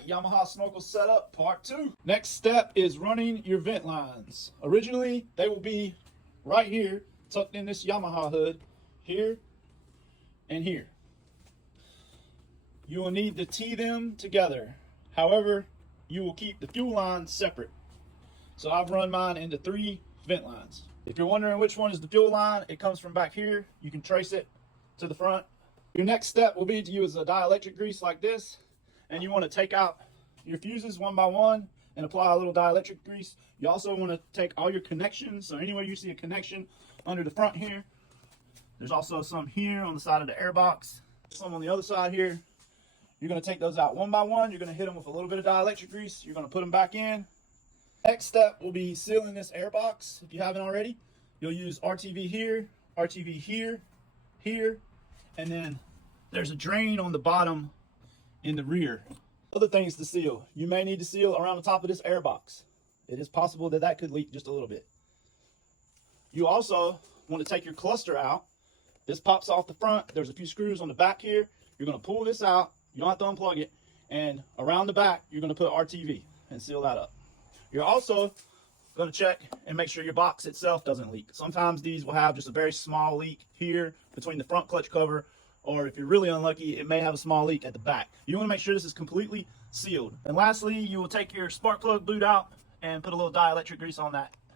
Alright, Yamaha Snorkel setup part 2. Next step is running your vent lines. Originally, they will be right here, tucked in this Yamaha hood, here and here. You will need to tee them together. However, you will keep the fuel lines separate. So I've run mine into 3 vent lines. If you're wondering which one is the fuel line, it comes from back here. You can trace it to the front. Your next step will be to use a dielectric grease like this, and you want to take out your fuses one by one and apply a little dielectric grease. You also want to take all your connections, so anywhere you see a connection under the front here, there's also some here on the side of the airbox, some on the other side here. You're going to take those out one by one. You're going to hit them with a little bit of dielectric grease. You're going to put them back in. Next step will be sealing this airbox. If you haven't already, you'll use RTV here, here, and then there's a drain on the bottom in the rear. Other things to seal. You may need to seal around the top of this airbox. It is possible that that could leak just a little bit. You also want to take your cluster out. This pops off the front. There's a few screws on the back here. You're going to pull this out. You don't have to unplug it. And around the back, you're going to put RTV and seal that up. You're also going to check and make sure your box itself doesn't leak. Sometimes these will have just a very small leak here between the front clutch cover, or if you're really unlucky, it may have a small leak at the back. You want to make sure this is completely sealed. And lastly, you will take your spark plug boot out and put a little dielectric grease on that.